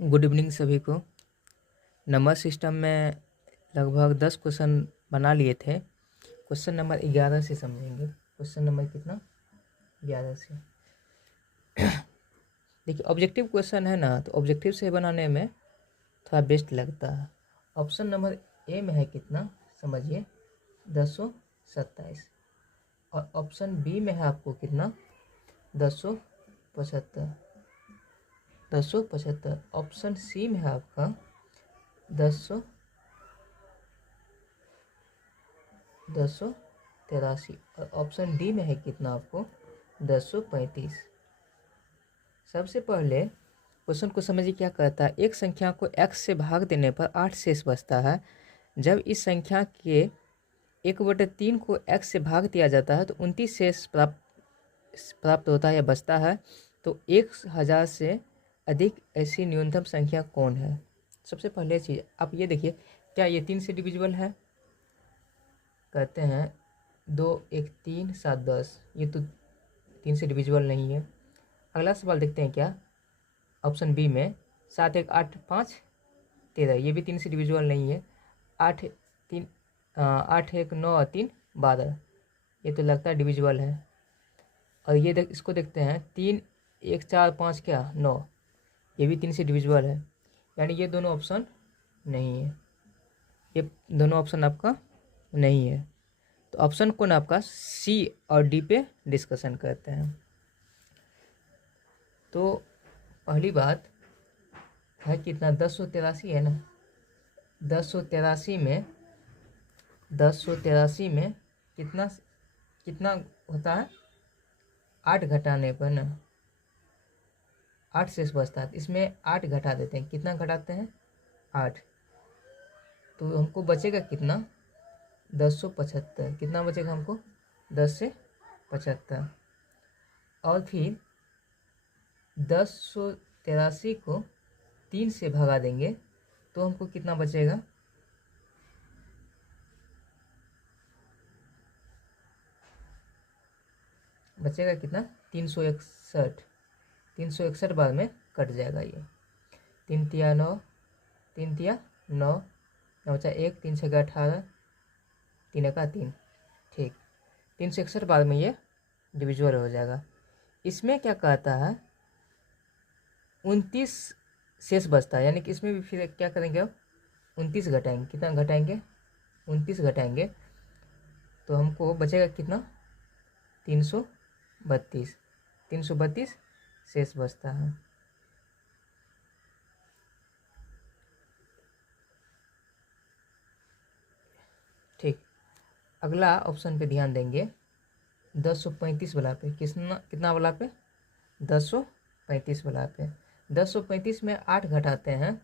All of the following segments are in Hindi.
गुड इवनिंग सभी को। नंबर सिस्टम में लगभग 10 क्वेश्चन बना लिए थे। क्वेश्चन नंबर 11 से समझेंगे। क्वेश्चन नंबर कितना? 11 से। देखिए, ऑब्जेक्टिव क्वेश्चन है ना, तो ऑब्जेक्टिव से बनाने में थोड़ा बेस्ट लगता है। ऑप्शन नंबर ए में है कितना, समझिए, 1027। और ऑप्शन बी में है आपको कितना, 1075। 1075। ऑप्शन सी में है आपका 1083। और ऑप्शन डी में है कितना आपको, 1035। सबसे पहले क्वेश्चन को समझिए क्या कहता है। एक संख्या को x से भाग देने पर 8 शेष बचता है। जब इस संख्या के 1/3 को x से भाग दिया जाता है तो 29 शेष प्राप्त होता है या बचता है। तो 1000 से अधिक ऐसी न्यूनतम संख्या कौन है? सबसे पहले चीज़ आप ये देखिए, क्या ये 3 से डिविजिबल है? कहते हैं 2 1 3 7 10, ये तो 3 से डिविजिबल नहीं है। अगला सवाल देखते हैं क्या, ऑप्शन बी में 7 1 8 5 13, ये भी 3 से डिविजिबल नहीं है। 8 1 9 और 3 12, ये तो लगता है डिविजिबल है। और ये इसको देखते हैं 3 1 4 5 क्या 9, ये भी 3 से डिविजिबल है। यानी ये दोनों ऑप्शन नहीं है, ये दोनों ऑप्शन आपका नहीं है। तो ऑप्शन कौन आपका सी और डी पे डिस्कशन करते हैं। तो पहली बात है कितना, 1083 है ना। 1083 में कितना कितना होता है, 8 घटाने पर ना 8 शेष बचता है। इसमें 8 घटा देते हैं, कितना घटाते हैं, 8। तो हमको बचेगा कितना, 1075। कितना बचेगा हमको, 10 से 75। और फिर 1083 को 3 से भगा देंगे तो हमको कितना बचेगा, बचेगा कितना, 361। 361 बाद में कट जाएगा ये। 3 तिया 9, 3 तिया 9, 9 बचा 1, 3 6 18, 3 का 3, ठीक। 361 बाद में ये डिविजिबल हो जाएगा। इसमें क्या कहता है, 29 शेष बचता है, यानी कि इसमें भी फिर क्या करेंगे, अब 29 घटाएंगे। कितना घटाएंगे, 29 घटाएंगे तो हमको बचेगा कितना, 332। 332 शेष बचता है। ठीक, अगला ऑप्शन पे ध्यान देंगे, 1035 वाला पे। कितना वाला पे, 1035 वाला पे। 1035 में 8 घटाते हैं,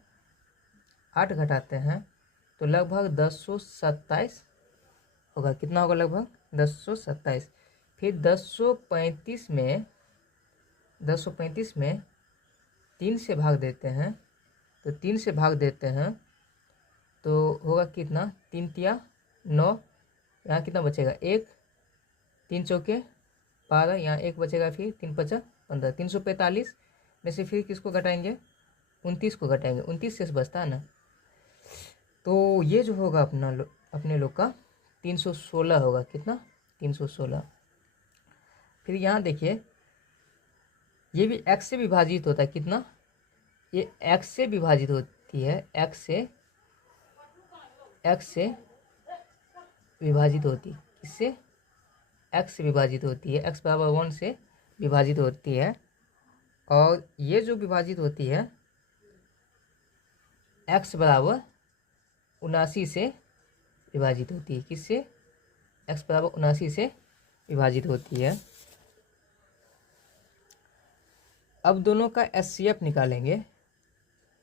8 घटाते हैं तो लगभग 1027 होगा। कितना होगा, लगभग 1027। फिर 1035 में 3 से भाग देते हैं, तो 3 से भाग देते हैं तो होगा कितना, 3 तिया 9, यहाँ कितना बचेगा, 1, 3 चौके 12, यहाँ 1 बचेगा, फिर 3 पचा 15। 345 में से फिर किसको घटाएंगे, 29 को घटाएंगे, 29 शेष बचता है ना। तो ये जो होगा अपने लोग का 316 होगा। कितना, 316। फिर यहाँ देखिए, ये भी x से विभाजित होता है। कितना, ये x से विभाजित होती है, x से विभाजित होती है। किससे, x से विभाजित होती है, x बराबर 1 से विभाजित होती है। और ये जो विभाजित होती है x बराबर 79 से विभाजित होती है। किससे, x बराबर 79 से विभाजित होती है। अब दोनों का HCF निकालेंगे,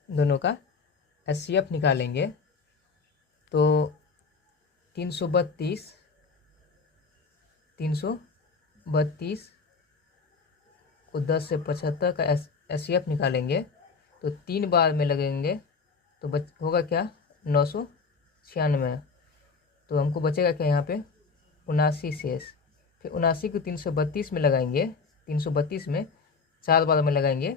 दोनों का HCF निकालेंगे तो 332 को 10 से 75 का HCF निकालेंगे तो 3 बार में लगेंगे तो होगा क्या, 996। तो हमको बचेगा क्या यहाँ पे, 79 शेष। फिर 79 को 332 में लगाएंगे, 332 में 4 बार में लगाएंगे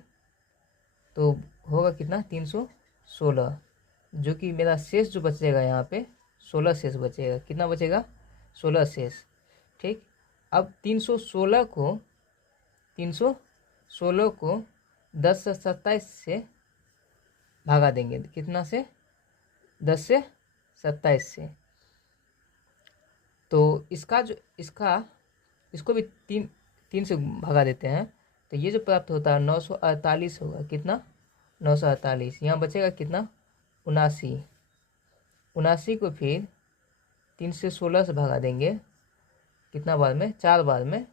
तो होगा कितना 316, जो कि मेरा शेष जो बचेगा यहाँ पे 16 शेष बचेगा। कितना बचेगा? 16 शेष। ठीक, अब 316 को 10 से 27 से भागा देंगे। कितना से? 10 से 27 से। तो इसको भी तीन से भगा देते हैं, तो ये जो प्राप्त होता है 948 होगा। कितना? 948। यहाँ बचेगा कितना? 79। 79 को फिर 3 से 16 से भगा देंगे। कितना बार में? 4 बार में।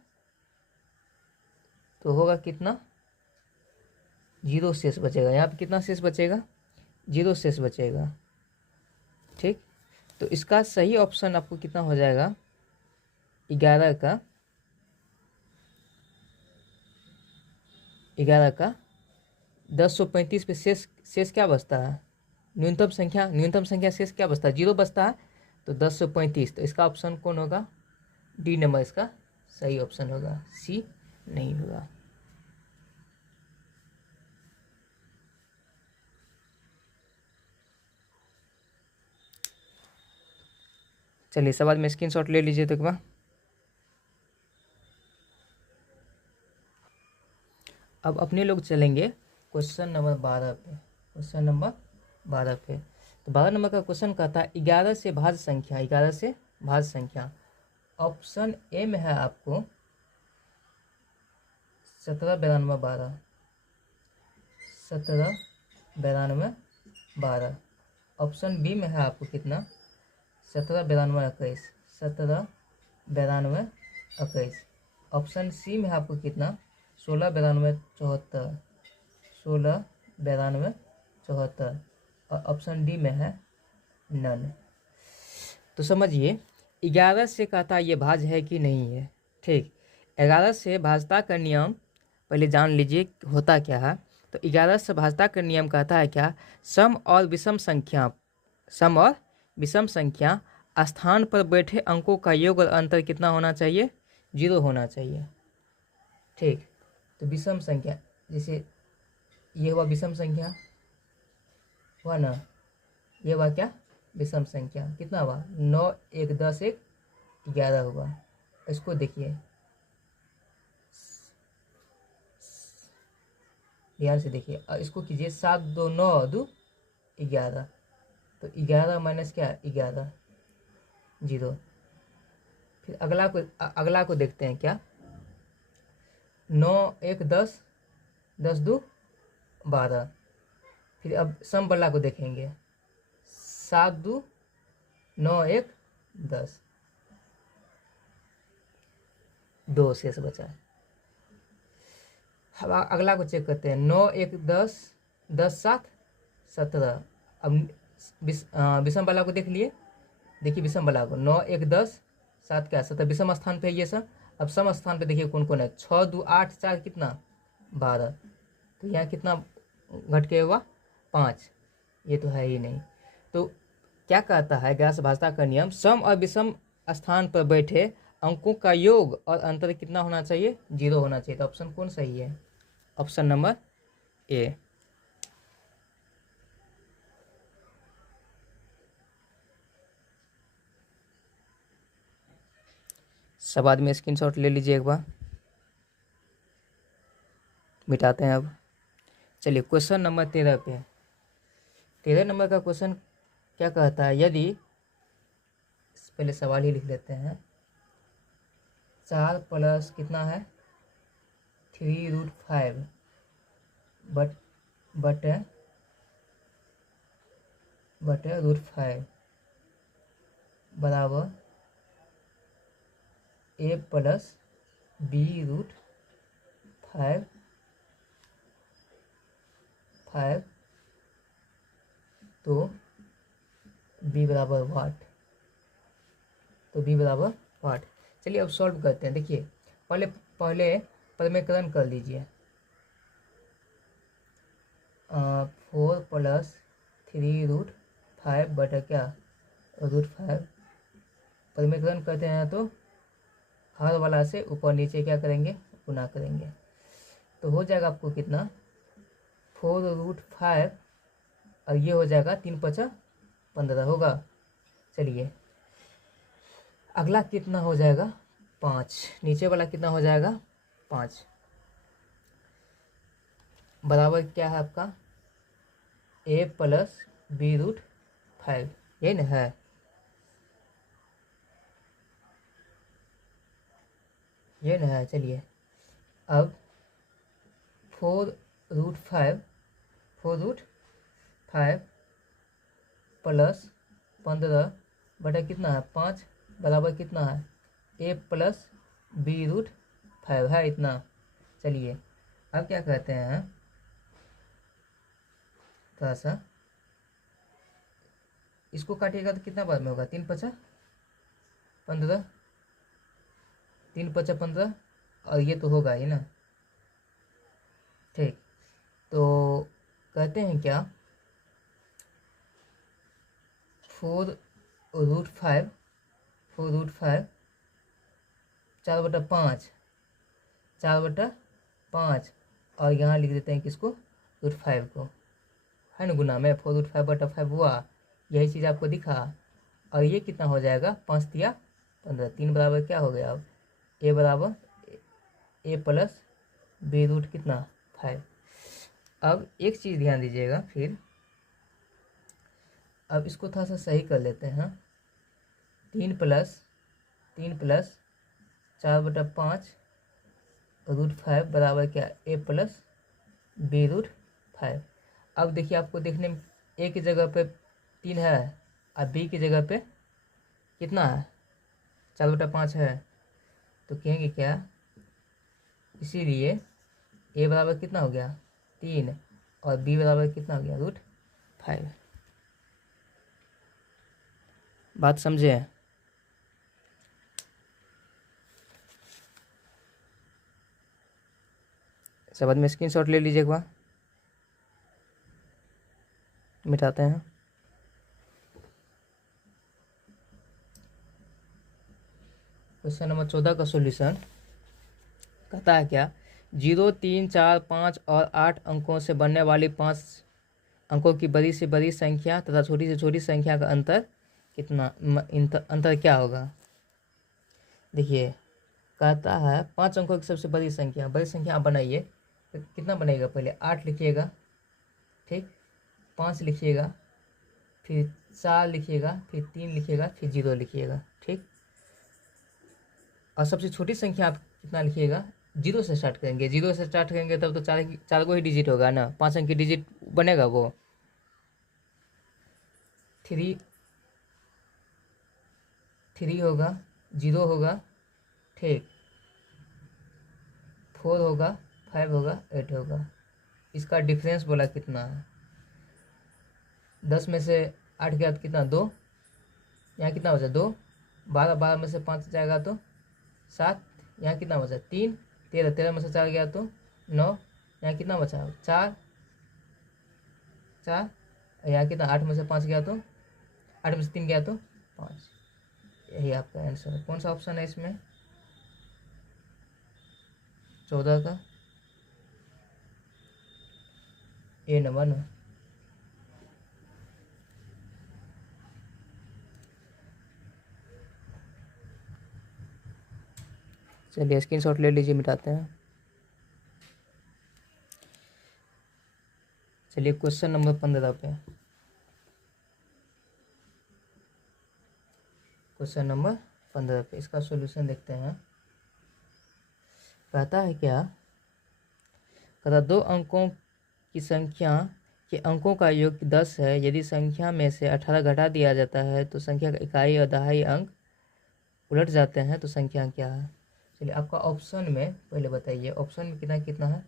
तो होगा कितना? 0 शेष बचेगा। यहाँ पे कितना शेष बचेगा? 0 शेष बचेगा। ठीक, तो इसका सही ऑप्शन आपको कितना हो जाएगा? 11 का 1035 पे शेष क्या बचता है? न्यूनतम संख्या शेष क्या बचता है? 0 बचता है। तो 1035, तो इसका ऑप्शन कौन होगा? डी नंबर इसका सही ऑप्शन होगा, सी नहीं होगा। चलिए सवाल में स्क्रीनशॉट ले लीजिए। तो क्या अब अपने लोग चलेंगे क्वेश्चन नंबर 12 पे। क्वेश्चन नंबर 12 पे, तो 12 नंबर का क्वेश्चन कहता है 11 से भाज्य संख्या। 11 से भाज्य संख्या, ऑप्शन ए में है आपको 17 92 12, 17 92 12। ऑप्शन बी में है आपको कितना? 17 92 21, 17 92 21। ऑप्शन सी में है आपको कितना? 16 92 74, 16 92 74। और ऑप्शन डी में है नन। तो समझिए 11 से कहता है ये भाज्य है कि नहीं है। ठीक, 11 से भाज्यता का नियम पहले जान लीजिए होता क्या है। तो 11 से भाज्यता का नियम कहता है क्या? सम और विषम संख्या स्थान पर बैठे अंकों का योग और अंतर कितना होना चाहिए? 0 होना चाहिए। ठीक, तो विषम संख्या, जैसे ये हुआ विषम संख्या हुआ ना, ये हुआ क्या? विषम संख्या। कितना हुआ? 9 1 10 1 11 हुआ। इसको देखिए ध्यान से देखिए, और इसको कीजिए 7 2 9 2 11। तो 11 माइनस क्या? 11 0। फिर अगला को देखते हैं क्या? 9 1 10 10 2 12। फिर अब सम वाला को देखेंगे, 7 2 9 1 10, 2 शेष बचा। अब अगला को चेक करते हैं, 9 1 10 10 7 17। अब विषम वाला को देख लिए, देखिए विषम वाला को 9 1 10 7 क्या 17 विषम स्थान पे है ये सब। अब सम स्थान पे देखिए कौन कौन है, 6 2 8 4 कितना 12। तो यहाँ कितना घट के हुआ? 5। ये तो है ही नहीं। तो क्या कहता है 11 से भाज्यता का नियम? सम और विषम स्थान पर बैठे अंकों का योग और अंतर कितना होना चाहिए? 0 होना चाहिए। तो ऑप्शन कौन सही है? Option number A. सब आदमी स्क्रीनशॉट ले लीजिए एक बार, मिटाते हैं अब। चलिए क्वेश्चन नंबर 13 पे। 13 नंबर का क्वेश्चन क्या कहता है? यदि पहले सवाल ही लिख लेते हैं। 4 प्लस कितना है? 3√5 बटे √5 बराबर a प्लस b√5 तो b बराबर वाट। तो b बराबर वाट। चलिए अब सॉल्व करते हैं। देखिए पहले परिमेयकरण कर लीजिए। 4 प्लस 3√5 बटा क्या? √5। परिमेयकरण करते हैं तो हर वाला से ऊपर नीचे क्या करेंगे? गुना करेंगे। तो हो जाएगा आपको कितना? 4√5 और ये हो जाएगा 3×5 = 15 होगा। चलिए अगला कितना हो जाएगा 5, नीचे वाला कितना हो जाएगा 5, बराबर क्या है आपका a + b√5, यही ना है। ये ना है। चलिए अब 4√5 + 15 बटा कितना है 5 बराबर कितना है a + b√5 है इतना। चलिए अब क्या कहते हैं, थोड़ा सा इसको काटिएगा तो कितना बार में होगा 3×5 = 15 और ये तो होगा ही ना। ठीक, तो कहते हैं क्या 4√5 4/5 4/5 और यहाँ लिख देते हैं किसको √5 को, है ना, गुना में 4√5/5 हुआ, यही चीज़ आपको दिखा। और ये कितना हो जाएगा 5 × 15, 3 बराबर क्या हो गया अब a बराबर a + b√5। अब एक चीज़ ध्यान दीजिएगा, फिर अब इसको थोड़ा सा सही कर लेते हैं। 3 + 4/5 बराबर क्या a + b√5। अब देखिए आपको देखने में a की जगह पे 3 है और b की जगह पे कितना है 4/5 है, तो कहेंगे क्या, इसीलिए a बराबर कितना हो गया 3 और b बराबर कितना हो गया √5। बात समझे? सब आदमी स्क्रीनशॉट ले लीजिए एक बार, मिटाते हैं। क्वेश्चन नंबर 14 का सॉल्यूशन कहता है क्या 0, 3, 4, 5 और 8 अंकों से बनने वाली 5 अंकों की बड़ी से बड़ी संख्या तथा छोटी से छोटी संख्या का अंतर कितना, अंतर क्या होगा। देखिए कहता है 5 अंकों की सबसे बड़ी संख्या आप बनाइए, तो कितना बनेगा, पहले 8 लिखिएगा, ठीक, 5 लिखिएगा, फिर 4 लिखिएगा, फिर 3 लिखिएगा, फिर 0 लिखिएगा, ठीक। और सबसे छोटी संख्या आप कितना लिखिएगा, 0 से स्टार्ट करेंगे, 0 से स्टार्ट करेंगे तब तो चार को ही डिजिट होगा ना, 5 अंक की डिजिट बनेगा वो 3 होगा, 0 होगा, ठीक, 4 होगा, 5 होगा, 8 होगा। इसका डिफरेंस बोला कितना है, 10 में से 8 गया तो कितना 2, यहाँ कितना बचा 2, 12 में से 5 जाएगा तो 7, यहाँ कितना बचा 3, 13 में से 4 गया तो 9, यहाँ कितना बचा 4, यहाँ कितना 8 में से 5 गया तो 8 में से 3 गया तो 5। यही आपका आंसर है। कौन सा ऑप्शन है इसमें 14 का, ए नंबर ना। चलिए स्क्रीनशॉट ले लीजिए, मिटाते हैं। चलिए क्वेश्चन नंबर 15 पे, क्वेश्चन नंबर 15 पे इसका सॉल्यूशन देखते हैं। कहता है क्या, कहता 2 अंकों की संख्या के अंकों का योग 10 है, यदि संख्या में से 18 घटा दिया जाता है तो संख्या का इकाई और दहाई अंक उलट जाते हैं, तो संख्या क्या है। चलिए आपका ऑप्शन में पहले बताइए, ऑप्शन में कितना कितना है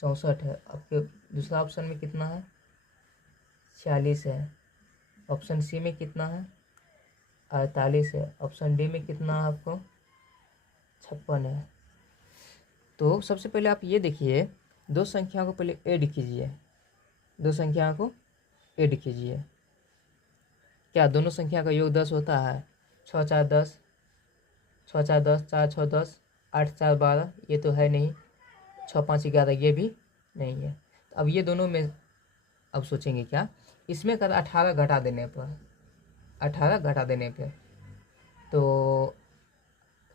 64 है, आपके दूसरा ऑप्शन में कितना है 46 है, ऑप्शन सी में कितना है 48 है, ऑप्शन डी में कितना है आपको 56 है। तो सबसे पहले आप ये देखिए, दो संख्या को पहले ऐड कीजिए, दो संख्या को ऐड कीजिए, क्या दोनों संख्या का योग 10 होता है, 6 4 10, 6 4 10, 4 6 10, 8 4 12, ये तो है नहीं, 6 5 11 ये भी नहीं है। तो अब ये दोनों में अब सोचेंगे क्या, इसमें कर 18 घटा देने पर, 18 घटा देने पे तो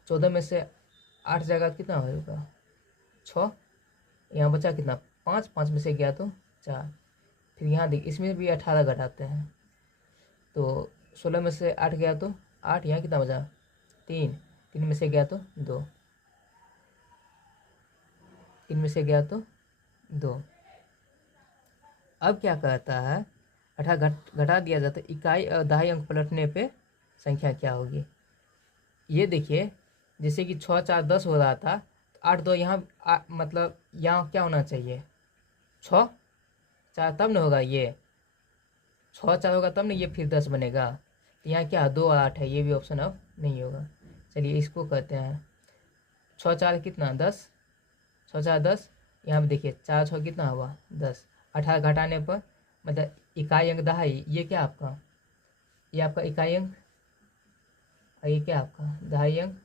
14 में से 8 जाएगा तो कितना होगा 6, यहाँ बचा कितना 5, 5 में से गया तो 4। फिर यहाँ देखिए इसमें भी 18 घटाते हैं तो 16 में से 8 गया तो 8, यहाँ कितना बचा 3, 3 में से गया तो 2, 3 में से गया तो 2। अब क्या कहता है 18 घटा दिया जाता है, इकाई और दहाई अंक पलटने पे संख्या क्या होगी। ये देखिए जैसे कि 6 4 10 हो रहा था, 8 2 यहाँ मतलब यहाँ क्या होना चाहिए 6 4 तब न होगा, ये 6 4 होगा तब न ये फिर 10 बनेगा। तो यहाँ क्या 2 और 8 है, ये भी ऑप्शन अब नहीं होगा। चलिए इसको कहते हैं 6 4 कितना 10, 6 4 10, यहाँ पे देखिए 4 6 कितना हुआ 10, 18 घटाने पर मतलब इकाई अंक दहाई, ये क्या आपका, ये आपका इकाई अंक और ये क्या आपका दहाई अंक,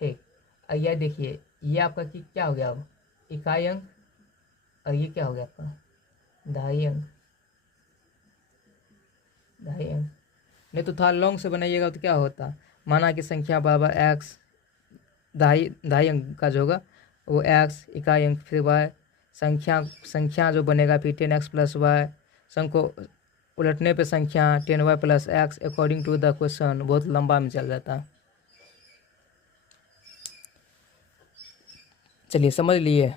ठीक। और यह देखिए ये आपका कि क्या हो गया अब इकाई अंक और ये क्या हो गया आपका दहाई अंक, दहाई अंक। नहीं तो थोड़ा लॉन्ग से बनाइएगा तो क्या होता, माना कि संख्या बराबर एक्स, दहाई अंक का जो होगा वो एक्स, इकाई अंक फिर वाई, संख्या जो बनेगा फिर 10x प्लस वाई, संख्या को उलटने पे संख्या 10y plus X according to the question, बहुत लंबा में चल जाता है। चलिए समझ लिए।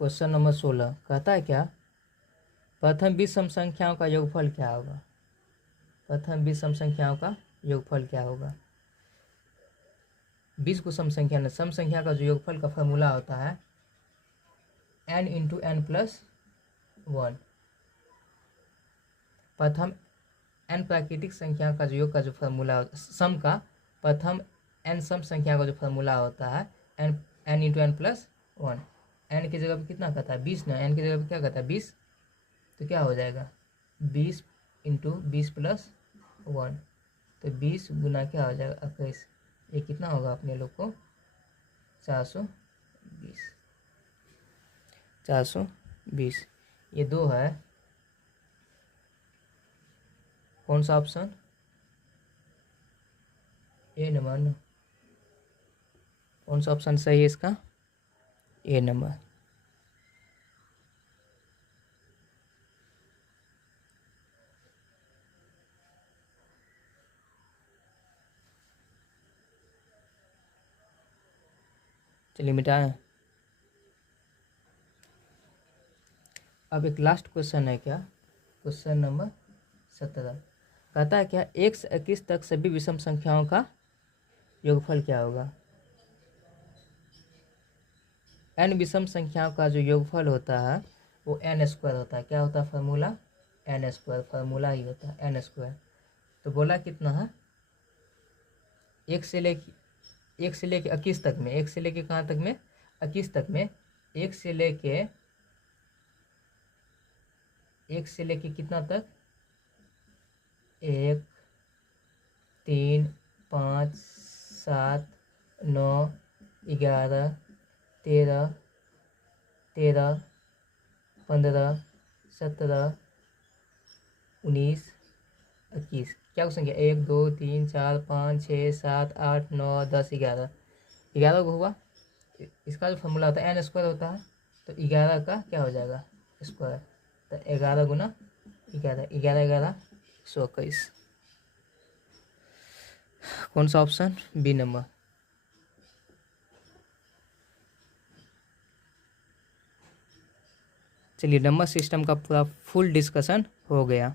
क्वेश्चन नंबर 16 कहता है क्या, प्रथम 20 सम संख्याओं का योगफल क्या होगा। प्रथम 20 सम संख्याओं का योगफल क्या होगा। 20 को सम संख्या ने, सम संख्या का जो योगफल का फॉर्मूला होता है n इंटू एन प्लस 1। प्रथम n प्राकृतिक संख्या का जो योग का जो फॉर्मूला सम का, प्रथम n सम संख्या का जो फॉर्मूला होता है n into N plus 1। n की जगह पे कितना कहता है 20 ना, n की जगह पे क्या कहता है 20, तो क्या हो जाएगा 20 इंटू 20 प्लस 1, तो 20 गुना क्या हो जाएगा 21। ये कितना होगा अपने लोग को 420, 420। ये 2 है, कौन सा ऑप्शन ए नंबर ना, कौन सा ऑप्शन सही है इसका ए नंबर। चलिए मिटाएं। अब एक लास्ट क्वेश्चन है क्या, क्वेश्चन नंबर 17 कहता है क्या 1 से 21 तक सभी विषम संख्याओं का योगफल क्या होगा। n विषम संख्याओं का जो योगफल होता है वो n स्क्वायर होता है। क्या होता है फार्मूला n स्क्वायर, फार्मूला ही होता है n स्क्वायर। तो बोला कितना है 1 से लेके 21 तक में, 1 से लेके कहाँ तक में 21 तक में, 1 से लेके कितना तक 1 3 5 7 9 11 13 13 15 17 19 21। क्या संख्या 1 2 3 4 5 6 7 8 9 10 11, 11 को हुआ। इसका जो फॉर्मूला होता है n स्क्वायर होता है, तो 11 का क्या हो जाएगा स्क्वायर, तो 11 गुना 11, 11 11 121। कौन सा ऑप्शन बी नंबर। चलिए नंबर सिस्टम का पूरा फुल डिस्कशन हो गया।